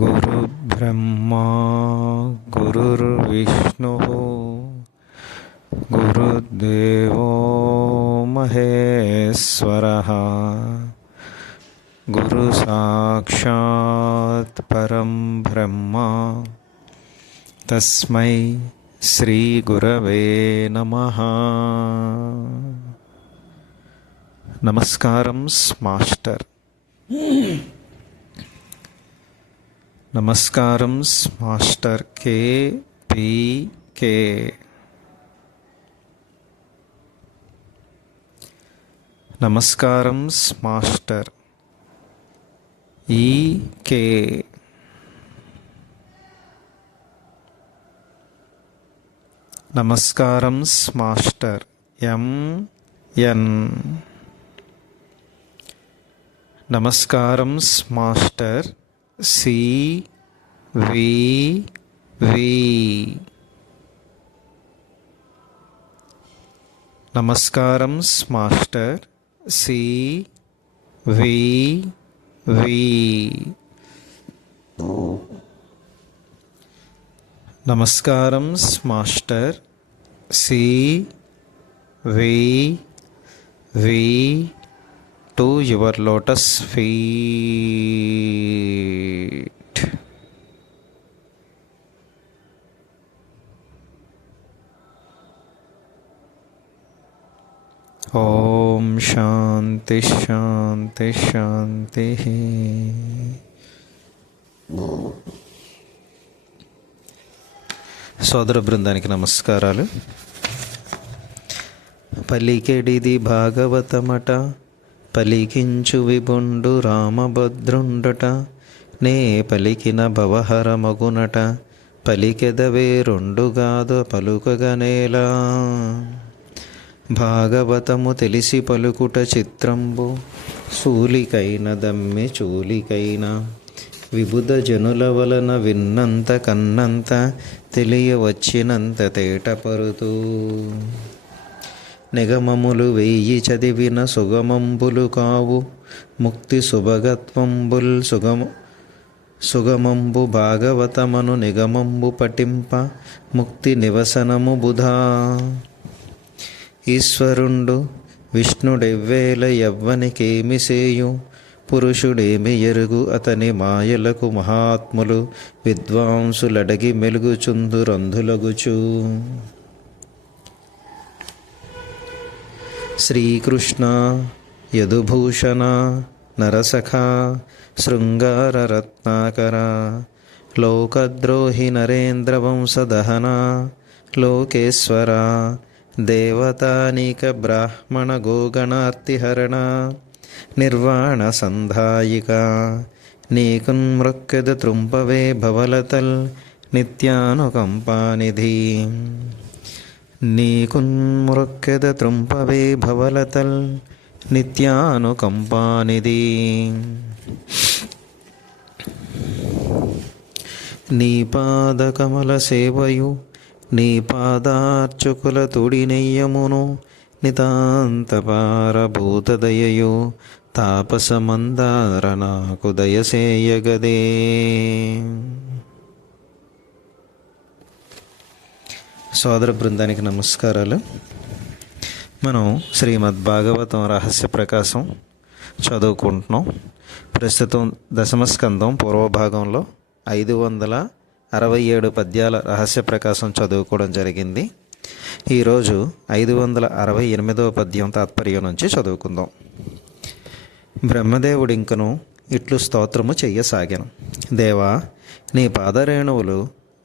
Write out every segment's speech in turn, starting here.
गुरुर्ब्रह्मा गुरुर्विष्णुः गुरुर्देवो महेश्वरः गुरुसाक्षात् परं ब्रह्म तस्मै श्रीगुरवे नमः। नमस्कारं मास्टर। నమస్కారం మాస్టర్ KPK. నమస్కారం మాస్టర్ EK. నమస్కారం మాస్టర్ MN. నమస్కారం మాస్టర్ CV. నమస్కారం మాస్టర్ CV. నమస్కారం master CV to your lotus feet. ఓం శాంతి శాంతి శాంతి. సోదర బృందానికి నమస్కారాలు. పలికెడిది భాగవతమట, పలికించు విభుండు రామభద్రుండట, నే పలికిన భవహరమగునట, పలికెదవే రెండుగాదు పలుకగనేలా. భాగవతము తెలిసి పలుకుట చిత్రంబు, సూలికైన దమ్మె చూలికైన, విబుధ జనుల వలన విన్నంత కన్నంత, తెలియవచ్చినంత తేటపరుతూ. నిగమములు వెయ్యి చదివిన సుగమంబులు కావు, ముక్తి సుభగత్వంబుల్ సుగమంబు భాగవతమను నిగమంబు పఠింప, ముక్తి నివసనము బుధా. ఈశ్వరుండు విష్ణుడెవ్వేల ఎవ్వనికేమి సేయు, పురుషుడేమి ఎరుగు అతని మాయలకు మహాత్ములు, విద్వాంసులడగి మెలుగుచుందురంధులగుచు. శ్రీకృష్ణ యదుభూషణ నరసఖ శృంగార రత్నాకర, లోకద్రోహి నరేంద్ర వంశదహన, లోకేశ్వర దేవతానీక బ్రాహ్మణ గోగణార్తిహరణ, నిర్వాణ సంధాయిక, నీకున్ మృక్కెద త్రుంపవే భవలతల్ నిత్యానుకంపానిధి. నీకున్ మృక్కెద త్రుంపవే భవలతల్ నిత్యానుకంపానిధి. నీ పాదకమల సేవయు, నీ పాదార్చుకుల తుడినెయ్యమును, నితాంతపారభూత దయయు, తాపసమందార నాకు దయసేయగదే. సోదర బృందానికి నమస్కారాలు. మనం శ్రీమద్భాగవతం రహస్య ప్రకాశం చదువుకుంటున్నాం. ప్రస్తుతం దశమస్కందం పూర్వభాగంలో 567 పద్యాల రహస్య ప్రకాశం చదువుకోవడం జరిగింది. ఈరోజు 568వ పద్యం తాత్పర్యం నుంచి చదువుకుందాం. బ్రహ్మదేవుడింకను ఇట్లు స్తోత్రము చెయ్యసాగాను. దేవా, నీ పాదరేణువులు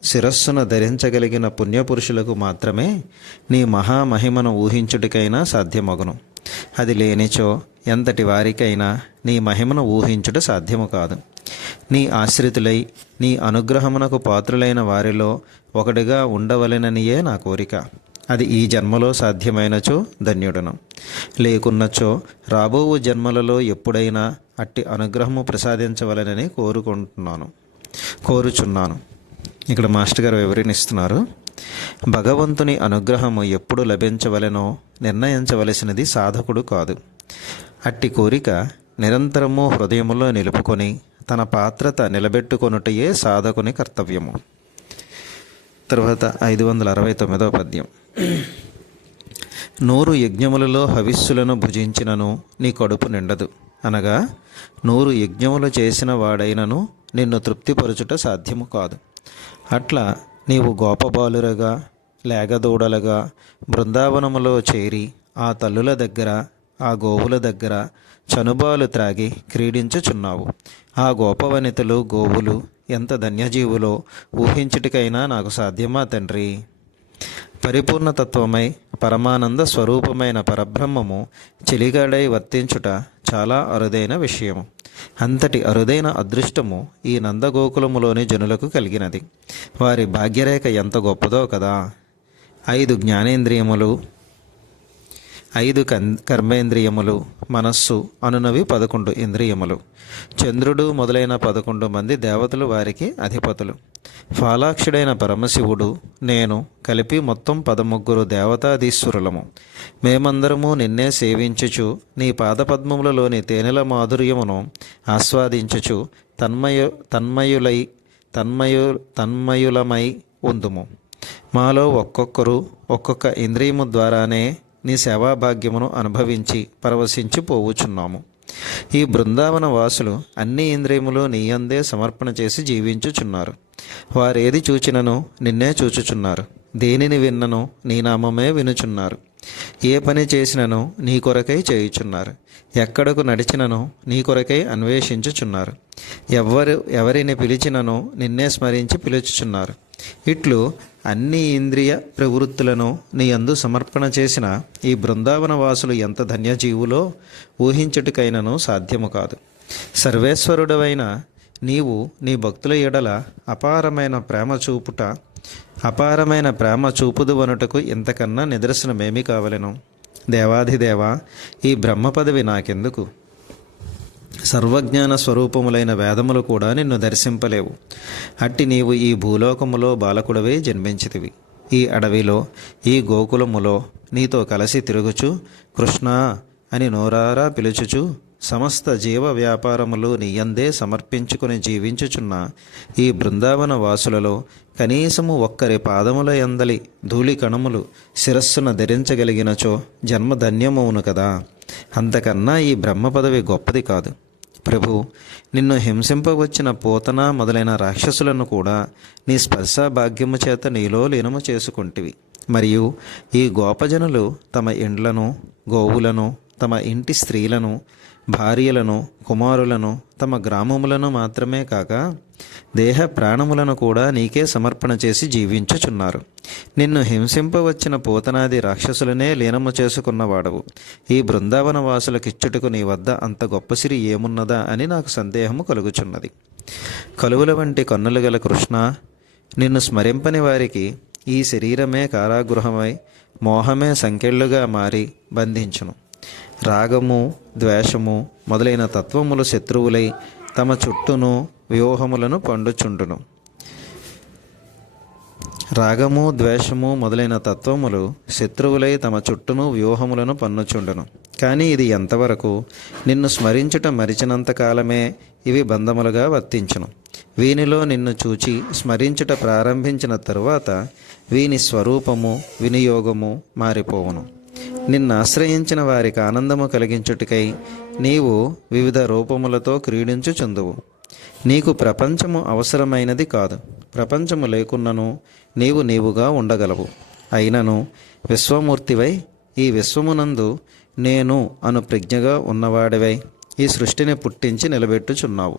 శిరస్సును ధరించగలిగిన పుణ్యపురుషులకు మాత్రమే నీ మహామహిమను ఊహించుటికైనా సాధ్యమగును. అది లేనిచో ఎంతటి వారికైనా నీ మహిమను ఊహించుట సాధ్యము కాదు. నీ ఆశ్రితులై నీ అనుగ్రహమునకు పాత్రులైన వారిలో ఒకటిగా ఉండవలెననియే నా కోరిక. అది ఈ జన్మలో సాధ్యమైనచో ధన్యుడను, లేకున్నచో రాబోవు జన్మలలో ఎప్పుడైనా అట్టి అనుగ్రహము ప్రసాదించవలెనని కోరుచున్నాను. ఇక్కడ మాస్టర్ గారు వివరణిస్తున్నారు. భగవంతుని అనుగ్రహము ఎప్పుడు లభించవలెనో నిర్ణయించవలసినది సాధకుడు కాదు. అట్టి కోరిక నిరంతరము హృదయములో నిలుపుకొని తన పాత్రత నిలబెట్టుకొనుటయే సాధకుని కర్తవ్యము. తర్వాత 569వ పద్యం. 100 యజ్ఞములలో హవిస్సులను భుజించినను నీ కడుపు నిండదు, అనగా 100 యజ్ఞములు చేసిన వాడైనను నిన్ను తృప్తిపరచుట సాధ్యము కాదు. అట్లా నీవు గోపబాలురగా లేగదూడలుగా బృందావనములో చేరి ఆ తల్లుల దగ్గర ఆ గోవుల దగ్గర చనుబాలు త్రాగి క్రీడించుచున్నావు. ఆ గోపవనితలు గోవులు ఎంత ధన్యజీవులో ఊహించుటికైనా నాకు సాధ్యమా తండ్రి? పరిపూర్ణతత్వమై పరమానంద స్వరూపమైన పరబ్రహ్మము చెలిగాడై వర్తించుట చాలా అరుదైన విషయము. అంతటి అరుదైన అదృష్టము ఈ నందగోకులములోని జనులకు కలిగినది. వారి భాగ్యరేఖ ఎంత గొప్పదో కదా. 5 జ్ఞానేంద్రియములు, 5 కర్మేంద్రియములు, మనస్సు అనునవి 11 ఇంద్రియములు, చంద్రుడు మొదలైన 11 మంది దేవతలు వారికి అధిపతులు, ఫాలాక్షుడైన పరమశివుడు నేను కలిపి మొత్తం 13 దేవతాధీశ్వరులము. మేమందరము నిన్నే సేవించుచు నీ పాదపద్మములలోని తేనెల మాధుర్యమును ఆస్వాదించుచు తన్మయులమై ఉందుము. మాలో ఒక్కొక్కరు ఒక్కొక్క ఇంద్రియము ద్వారానే నీ సేవాభాగ్యమును అనుభవించి పరవశించి పోవుచున్నాము. ఈ బృందావన వాసులు అన్ని ఇంద్రియములు నీయందే సమర్పణ చేసి జీవించుచున్నారు. వారేది చూచినను నిన్నే చూచుచున్నారు, దేనిని విన్నను నీ నామమే వినుచున్నారు. ఏ పని చేసినను నీ కొరకై చేయుచున్నారు, ఎక్కడకు నడిచినను నీ కొరకై అన్వేషించుచున్నారు. ఎవరిని పిలిచినను నిన్నే స్మరించి పిలుచుచున్నారు. ఇట్లు అన్ని ఇంద్రియ ప్రవృత్తులను నీ యందు సమర్పణ చేసిన ఈ బృందావన వాసులు ఎంత ధన్యజీవులో ఊహించుటికైనను సాధ్యము కాదు. సర్వేశ్వరుడవైన నీవు నీ భక్తుల ఎడల అపారమైన ప్రేమ చూపుదువనుటకు ఇంతకన్నా నిదర్శనమేమి కావలెను? దేవాధిదేవ, ఈ బ్రహ్మ పదవి నాకెందుకు? సర్వజ్ఞాన స్వరూపములైన వేదములు కూడా నిన్ను దర్శింపలేవు. అట్టి నీవు ఈ భూలోకములో బాలకుడవే జన్మించితివి. ఈ అడవిలో ఈ గోకులములో నీతో కలిసి తిరుగుచు కృష్ణ అని నోరారా పిలుచుచు సమస్త జీవ వ్యాపారములు నీయందే సమర్పించుకుని జీవించుచున్న ఈ బృందావన వాసులలో కనీసము ఒక్కరి పాదముల యందలి ధూళి కణములు శిరస్సును ధరించగలిగినచో జన్మధన్యమవును కదా. అంతకన్నా ఈ బ్రహ్మ పదవి గొప్పది కాదు. ప్రభు, నిన్ను హింసింపవచ్చిన పూతన మొదలైన రాక్షసులను కూడా నీ స్పర్శ భాగ్యము చేత నీలో లీనము చేసుకుంటివి. మరియు ఈ గోపజనులు తమ ఇండ్లను గోవులను తమ ఇంటి స్త్రీలను భార్యలను కుమారులను తమ గ్రామములను మాత్రమే కాక దేహ ప్రాణములను కూడా నీకే సమర్పణ చేసి జీవించుచున్నారు. నిన్ను హింసింపవచ్చిన పూతనాది రాక్షసులనే లీనము చేసుకున్నవాడవు. ఈ బృందావన వాసులకిచ్చుటకు నీ వద్ద అంత గొప్ప సిరి ఏమున్నదా అని నాకు సందేహము కలుగుచున్నది. కలువుల వంటి కన్నులు గల కృష్ణ, నిన్ను స్మరింపని వారికి ఈ శరీరమే కారాగృహమై మోహమే సంకెళ్ళుగా మారి బంధించును. రాగము ద్వేషము మొదలైన తత్వములు శత్రువులై తమ చుట్టూను వ్యూహములను పండుచుండును. రాగము ద్వేషము మొదలైన తత్వములు శత్రువులై తమ చుట్టూను వ్యూహములను పన్నుచుండును. కానీ ఇది ఎంతవరకు? నిన్ను స్మరించుట మరిచినంత కాలమే ఇవి బంధములుగా వర్తించును. వీనిలో నిన్ను చూచి స్మరించుట ప్రారంభించిన తరువాత వీని స్వరూపము వినియోగము మారిపోవును. నిన్నాశ్రయించిన వారికి ఆనందము కలిగించుటకై నీవు వివిధ రూపములతో క్రీడించుచుందువు. నీకు ప్రపంచము అవసరమైనది కాదు. ప్రపంచము లేకున్నను నీవుగా ఉండగలవు. అయినను విశ్వమూర్తివై ఈ విశ్వమునందు నేను అను ప్రజ్ఞగా ఉన్నవాడివై ఈ సృష్టిని పుట్టించి నిలబెట్టుచున్నావు.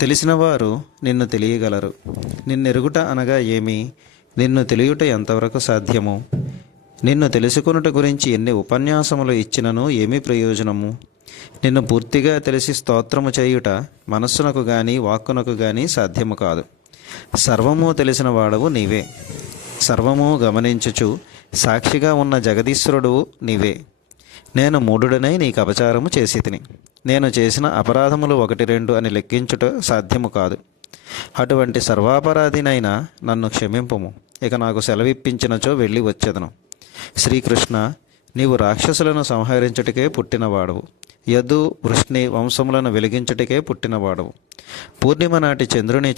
తెలిసినవారు నిన్ను తెలియగలరు. నిన్నెరుగుట అనగా ఏమి? నిన్ను తెలియుట ఎంతవరకు సాధ్యము? నిన్ను తెలుసుకొనుట గురించి ఎన్ని ఉపన్యాసములు ఇచ్చినను ఏమి ప్రయోజనము? నిన్ను పూర్తిగా తెలిసి స్తోత్రము చేయుట మనస్సునకు గాని వాక్కునకు గాని సాధ్యము కాదు. సర్వము తెలిసిన వాడవు నీవే. సర్వము గమనించుచు సాక్షిగా ఉన్న జగదీశ్వరుడు నీవే. నేను మూఢుడనై నీకు అపచారము చేసి తిని. నేను చేసిన అపరాధములు 1-2 అని లెక్కించుట సాధ్యము కాదు. అటువంటి సర్వాపరాధినైనా నన్ను క్షమింపుము. ఇక నాకు సెలవిప్పించినచో వెళ్ళి వచ్చేదను. శ్రీకృష్ణ, నీవు రాక్షసులను సంహరించుటకే పుట్టినవాడవు. యదు వృష్ణి వంశములను వెలిగించుటకే పుట్టినవాడవు. పూర్ణిమ నాటి చంద్రుని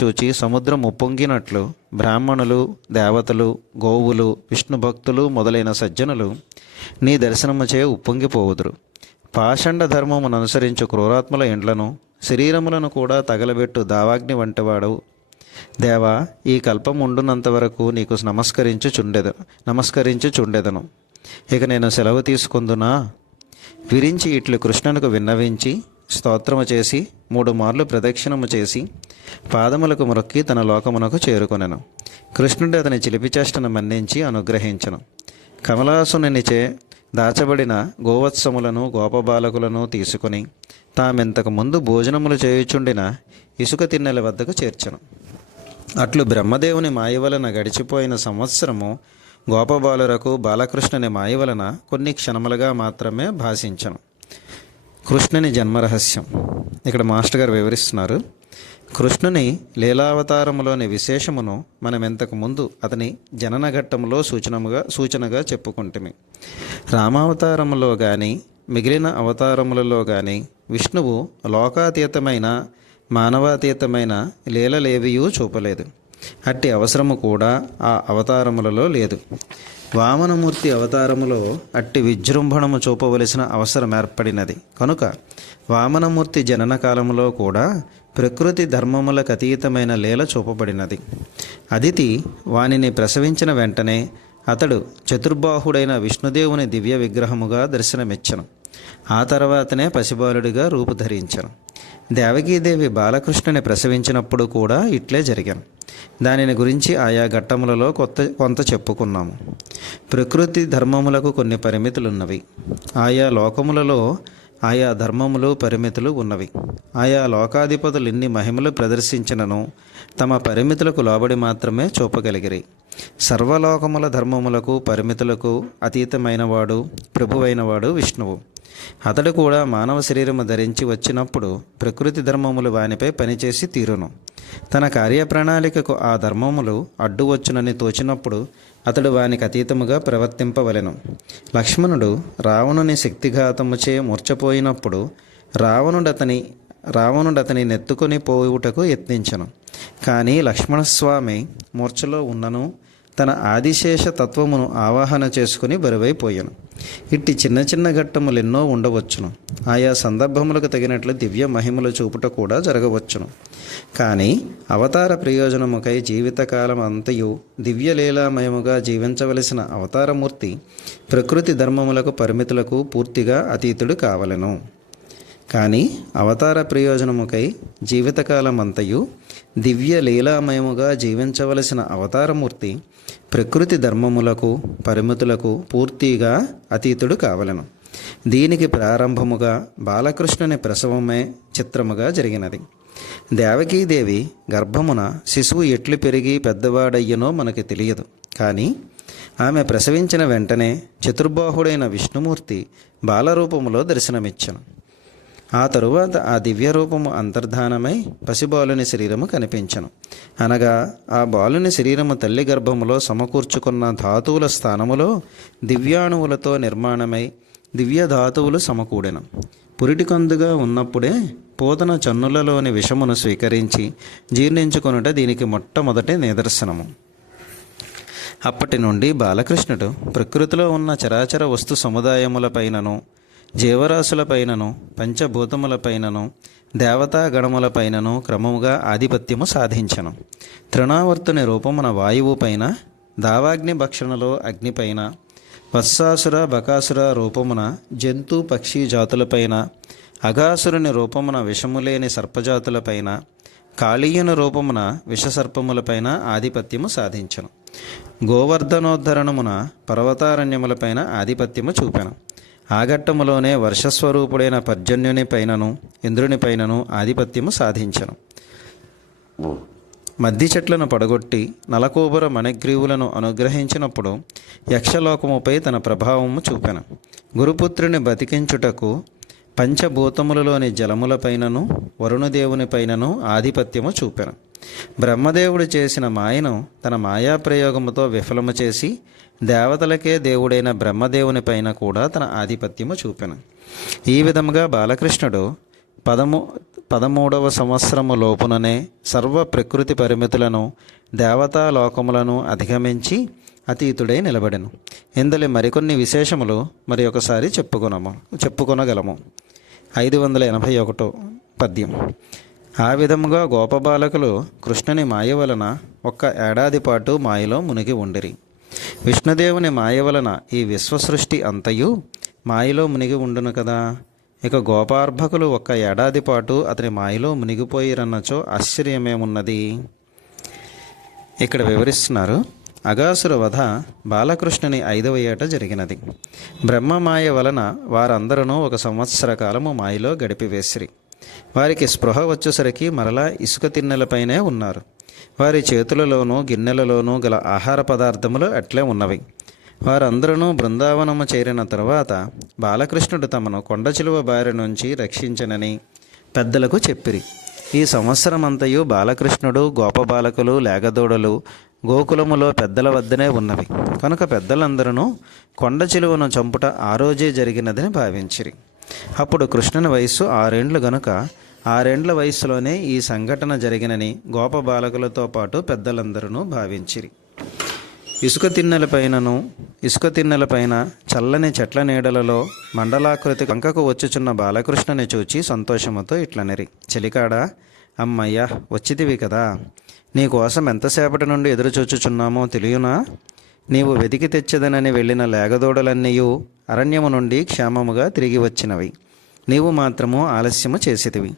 చూచి సముద్రం ఉప్పొంగినట్లు బ్రాహ్మణులు, దేవతలు, గోవులు, విష్ణు భక్తులు మొదలైన సజ్జనులు నీ దర్శనముచే ఉప్పొంగిపోవుదురు. పాషండ ధర్మమును అనుసరించు క్రూరాత్మల ఇండ్లను, శరీరములను కూడా తగలబెట్టు దావాగ్ని వంటివాడవు. దేవా, ఈ కల్పం ఉండునంత వరకు నీకు నమస్కరించుచుండెదను. ఇక నేను సెలవు తీసుకుందునా? విరించి ఇట్లు కృష్ణునికి విన్నవించి స్తోత్రము చేసి 3 మార్లు ప్రదక్షిణము చేసి పాదములకు మొక్కి తన లోకమునకు చేరుకొనెను. కృష్ణుడు అతని చిలిపిచేష్టను మన్నించి అనుగ్రహించను. కమలాసునిచే దాచబడిన గోవత్సములను గోపబాలకులను తీసుకుని తామెంతకు ముందు భోజనములు చేయుచుండిన ఇసుక తిన్నెల వద్దకు చేర్చను. అట్లు బ్రహ్మదేవుని మాయ వలన గడిచిపోయిన సంవత్సరము గోపబాలురకు బాలకృష్ణుని మాయ వలన కొన్ని క్షణములుగా మాత్రమే భాషించను. కృష్ణుని జన్మరహస్యం ఇక్కడ మాస్టర్ గారు వివరిస్తున్నారు. కృష్ణుని లీలావతారములోని విశేషమును మనం ఇంతకు ముందు అతని జనన ఘట్టములో సూచనగా చెప్పుకుంటుమి. రామావతారములో కానీ మిగిలిన అవతారములలో కానీ విష్ణువు లోకాతీతమైన మానవాతీతమైన లీలలేవియూ చూపలేదు. అట్టి అవసరము కూడా ఆ అవతారములలో లేదు. వామనమూర్తి అవతారములో అట్టి విజృంభణము చూపవలసిన అవసరం ఏర్పడినది కనుక వామనమూర్తి జనన కాలములో కూడా ప్రకృతి ధర్మములకు అతీతమైన లీల చూపబడినది. అదితి వానిని ప్రసవించిన వెంటనే అతడు చతుర్బాహుడైన విష్ణుదేవుని దివ్య విగ్రహముగా దర్శనమిచ్చను. ఆ తర్వాతనే పసిబాలుడిగా రూపుధరించను. దేవకీదేవి బాలకృష్ణుని ప్రసవించినప్పుడు కూడా ఇట్లే జరిగాను. దానిని గురించి ఆయా ఘట్టములలో కొంత చెప్పుకున్నాము. ప్రకృతి ధర్మములకు కొన్ని పరిమితులున్నవి. ఆయా లోకములలో ఆయా ధర్మములు పరిమితులు ఉన్నవి. ఆయా లోకాధిపతులు ఎన్ని మహిమలు ప్రదర్శించినను తమ పరిమితులకు లోబడి మాత్రమే చూపగలిగిరి. సర్వలోకముల ధర్మములకు పరిమితులకు అతీతమైనవాడు ప్రభువైనవాడు విష్ణువు. అతడు కూడా మానవ శరీరము ధరించి వచ్చినప్పుడు ప్రకృతి ధర్మములు వానిపై పనిచేసి తీరును. తన కార్యప్రణాళికకు ఆ ధర్మములు అడ్డు వచ్చునని తోచినప్పుడు అతడు వానికి అతీతముగా ప్రవర్తింపవలెను. లక్ష్మణుడు రావణుని శక్తిఘాతముచే మూర్ఛపోయినప్పుడు రావణుడతని నెత్తుకొని పోవుటకు యత్నించను. కానీ లక్ష్మణస్వామి మూర్ఛలో ఉన్నను తన ఆదిశేష తత్వమును ఆవాహన చేసుకుని బరువైపోయాను. ఇట్టి చిన్న చిన్న ఘట్టములెన్నో ఉండవచ్చును. ఆయా సందర్భములకు తగినట్లు దివ్య మహిమలు చూపుట కూడా జరగవచ్చును. కానీ అవతార ప్రయోజనముకై జీవితకాలం అంతయు దివ్యలీలామయముగా జీవించవలసిన అవతారమూర్తి ప్రకృతి ధర్మములకు పరిమితులకు పూర్తిగా అతీతుడు కావలెను. కానీ అవతార ప్రయోజనముకై జీవితకాలం అంతయు దివ్య లీలామయముగా జీవించవలసిన అవతారమూర్తి ప్రకృతి ధర్మములకు పరిమితులకు పూర్తిగా అతీతుడు కావలెను. దీనికి ప్రారంభముగా బాలకృష్ణుని ప్రసవమే చిత్రముగా జరిగినది. దేవకీదేవి గర్భమున శిశువు ఎట్లు పెరిగి పెద్దవాడయ్యనో మనకి తెలియదు. కానీ ఆమె ప్రసవించిన వెంటనే చతుర్బాహుడైన విష్ణుమూర్తి బాలరూపములో దర్శనమిచ్చను. ఆ తరువాత ఆ దివ్య రూపము అంతర్ధానమై పసిబాలుని శరీరము కనిపించను. అనగా ఆ బాలుని శరీరము తల్లి గర్భములో సమకూర్చుకున్న ధాతువుల స్థానములో దివ్యాణువులతో నిర్మాణమై దివ్య ధాతువులు సమకూడెను. పురిటికందుగా ఉన్నప్పుడే పోతన చన్నులలోని విషమును స్వీకరించి జీర్ణించుకొనుట దీనికి మొట్టమొదటి నిదర్శనము. అప్పటి నుండి బాలకృష్ణుడు ప్రకృతిలో ఉన్న చరాచర వస్తు సముదాయములపైనను జీవరాశులపైనను పంచభూతములపైనను దేవతాగణములపైనను క్రమముగా ఆధిపత్యము సాధించను. తృణావర్తుని రూపమున వాయువు పైన, దావాగ్ని భక్షణలో అగ్నిపైన, వత్సాసుర బకాసుర రూపమున జంతు పక్షి జాతులపైన, అఘాసురుని రూపమున విషములేని సర్పజాతులపైన, కాళీయుని రూపమున విషసర్పములపైన ఆధిపత్యము సాధించను. గోవర్ధనోద్ధరణమున పర్వతారణ్యములపైన ఆధిపత్యము చూపెను. ఆఘట్టములోనే వర్షస్వరూపుడైన పర్జన్యుని పైనను ఇంద్రుని పైనను ఆధిపత్యము సాధించను. మద్ది చెట్లను పడగొట్టి నలకూబర మణిగ్రీవులను అనుగ్రహించినప్పుడు యక్షలోకముపై తన ప్రభావము చూపెను. గురుపుత్రుని బతికించుటకు పంచభూతములలోని జలములపైనను వరుణదేవునిపైనను ఆధిపత్యము చూపెను. బ్రహ్మదేవుడు చేసిన మాయను తన మాయాప్రయోగముతో విఫలము చేసి దేవతలకే దేవుడైన బ్రహ్మదేవునిపైన కూడా తన ఆధిపత్యము చూపెను. ఈ విధముగా బాలకృష్ణుడు 13వ సంవత్సరము లోపుననే సర్వ ప్రకృతి పరిమితులను దేవతాలోకములను అధిగమించి అతీతుడై నిలబడెను. ఇందులో మరికొన్ని విశేషములు మరి ఒకసారి చెప్పుకొనగలము. 581 పద్యం. ఆ విధముగా గోపబాలకులు కృష్ణుని మాయ వలన 1 ఏడాది పాటు మాయలో మునిగి ఉండిరి. విష్ణుదేవుని మాయ వలన ఈ విశ్వసృష్టి అంతయు మాయలో మునిగి ఉండును కదా. ఇక గోపార్భకులు 1 ఏడాది పాటు అతని మాయలో మునిగిపోయిరన్నచో ఆశ్చర్యమేమున్నది. ఇక్కడ వివరిస్తున్నారు. అఘాసుర వధ బాలకృష్ణుని 5వ ఏట జరిగినది. బ్రహ్మమాయ వలన వారందరూ 1 సంవత్సర కాలము మాయలో గడిపివేసిరి. వారికి స్పృహ వచ్చేసరికి మరలా ఇసుక తిన్నెలపైనే ఉన్నారు. వారి చేతులలోనూ గిన్నెలలోనూ గల ఆహార పదార్థములు అట్లే ఉన్నవి. వారందరూ బృందావనము చేరిన తరువాత బాలకృష్ణుడు తమను కొండచిలువ బారి నుంచి రక్షించనని పెద్దలకు చెప్పిరి. ఈ సంవత్సరమంతయు బాలకృష్ణుడు, గోపబాలకులు, లేగదూడలు గోకులములో పెద్దల వద్దనే ఉన్నవి కనుక పెద్దలందరూ కొండ చిలువను చంపుట ఆ రోజే జరిగినదని భావించిరి. అప్పుడు కృష్ణుని వయస్సు 6 ఏండ్లు గనుక 6 ఏండ్ల వయస్సులోనే ఈ సంఘటన జరిగినని గోపబాలకులతో పాటు పెద్దలందరూ భావించిరి. ఇసుక తిన్నెలపైన చల్లని చెట్ల నీడలలో మండలాకృతి కంకకు వచ్చుచున్న బాలకృష్ణుని చూచి సంతోషముతో ఇట్లనిరి. చెలికాడా, అమ్మయ్య వచ్చితివి కదా. నీకోసం ఎంతసేపటి నుండి ఎదురుచూచుచున్నామో తెలియనా? నీవు వెతికి తెచ్చదనని వెళ్ళిన లేగదోడలన్నీయు అరణ్యము నుండి క్షేమముగా తిరిగి వచ్చినవి. నీవు మాత్రము ఆలస్యము చేసితివి.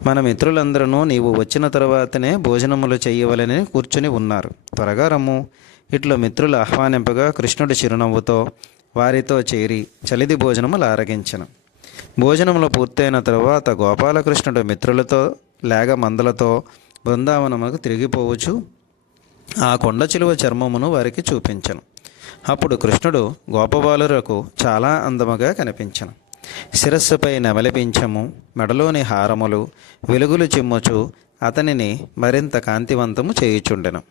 మన మిత్రులందరూ నీవు వచ్చిన తరువాతనే భోజనములు చెయ్యవలని కూర్చుని ఉన్నారు. త్వరగా రమ్ము. ఇట్లు మిత్రులు ఆహ్వానింపగా కృష్ణుడు చిరునవ్వుతో వారితో చేరి చలిది భోజనములు ఆరగించెను. భోజనములు పూర్తయిన తరువాత గోపాలకృష్ణుడు మిత్రులతో లేగ మందలతో బృందావనముకు తిరిగిపోవచ్చు ఆ కొండ చిలువ చర్మమును వారికి చూపించను. అప్పుడు కృష్ణుడు గోపబాలురకు చాలా అందముగా కనిపించను. శిరస్సుపై నెమలిపించము, మెడలోని హారములు వెలుగులు చిమ్ముచు అతనిని మరింత కాంతివంతము చేయుచుండెను.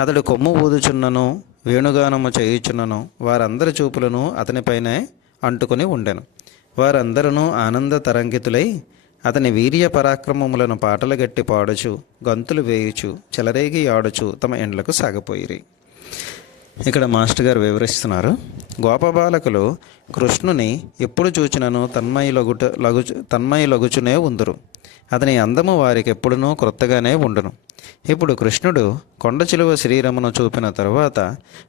అతడు కొమ్ము ఊదుచున్నను, వేణుగానము చేయుచున్నను వారందరి చూపులను అతనిపైనే అంటుకుని ఉండెను. వారందరూ ఆనంద తరంగితులై అతని వీర్య పరాక్రమములను పాటలు గట్టి పాడుచు, గంతులు వేయుచు, చెలరేగి ఆడుచు తమ ఎండ్లకు సాగిపోయిరి. ఇక్కడ మాస్టర్ గారు వివరిస్తున్నారు. గోపబాలకులు కృష్ణుని ఎప్పుడు చూచినను తన్మయులగుచునే ఉందురు. అతని అందము వారికి ఎప్పుడునూ క్రొత్తగానే ఉండును. ఇప్పుడు కృష్ణుడు కొండ చిలువ శరీరమును చూపిన తరువాత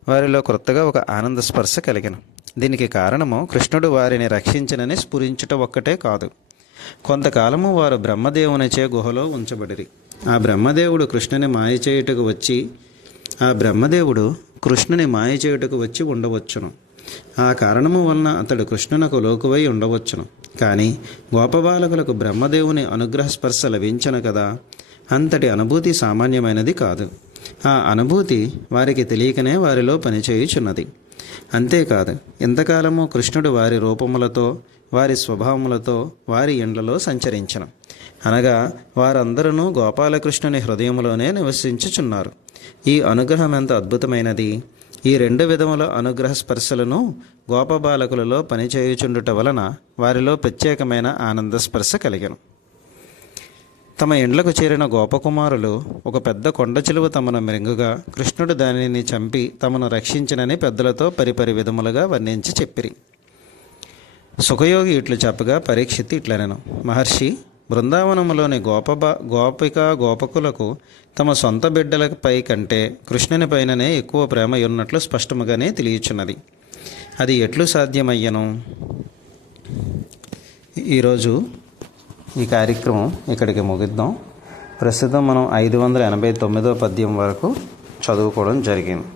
వారిలో క్రొత్తగా ఒక ఆనంద స్పర్శ కలిగెను. దీనికి కారణము కృష్ణుడు వారిని రక్షించనని స్ఫురించుట ఒక్కటే కాదు. కొంతకాలము వారు బ్రహ్మదేవునిచే గుహలో ఉంచబడిరి. ఆ బ్రహ్మదేవుడు కృష్ణుని మాయ చేయుటకు వచ్చి ఉండవచ్చును. ఆ కారణము వలన అతడు కృష్ణునకు లోకువై ఉండవచ్చును. కానీ గోపబాలకులకు బ్రహ్మదేవుని అనుగ్రహ స్పర్శ లభించను కదా. అంతటి అనుభూతి సామాన్యమైనది కాదు. ఆ అనుభూతి వారికి తెలియకనే వారిలో పనిచేయుచున్నది. అంతేకాదు, ఇంతకాలము కృష్ణుడు వారి రూపములతో, వారి స్వభావములతో వారి ఎండ్లలో సంచరించను. అనగా వారందరూ గోపాలకృష్ణుని హృదయములోనే నివసించుచున్నారు. ఈ అనుగ్రహం ఎంత అద్భుతమైనది! ఈ 2 విధముల అనుగ్రహ స్పర్శలను గోపబాలకులలో పనిచేయుచుండుట వలన వారిలో ప్రత్యేకమైన ఆనంద స్పర్శ కలిగెను. తమ ఇండ్లకు చేరిన గోపకుమారులు ఒక పెద్ద కొండ చిలువ తమను మృంగుగా కృష్ణుడు దానిని చంపి తమను రక్షించినని పెద్దలతో పరిపరి విధములుగా వర్ణించి చెప్పిరి. సుఖయోగి ఇట్లు చెప్పగా పరీక్షిత్ ఇట్లనెను. మహర్షి, బృందావనములోని గోపకులకు తమ సొంత బిడ్డలపై కంటే కృష్ణుని పైననే ఎక్కువ ప్రేమ ఉన్నట్లు స్పష్టముగానే తెలియచున్నది. అది ఎట్లు సాధ్యమయ్యను? ఈరోజు ఈ కార్యక్రమం ఇక్కడికి ముగిద్దాం. ప్రస్తుతం మనం 589వ పద్యం వరకు చదువుకోవడం జరిగింది.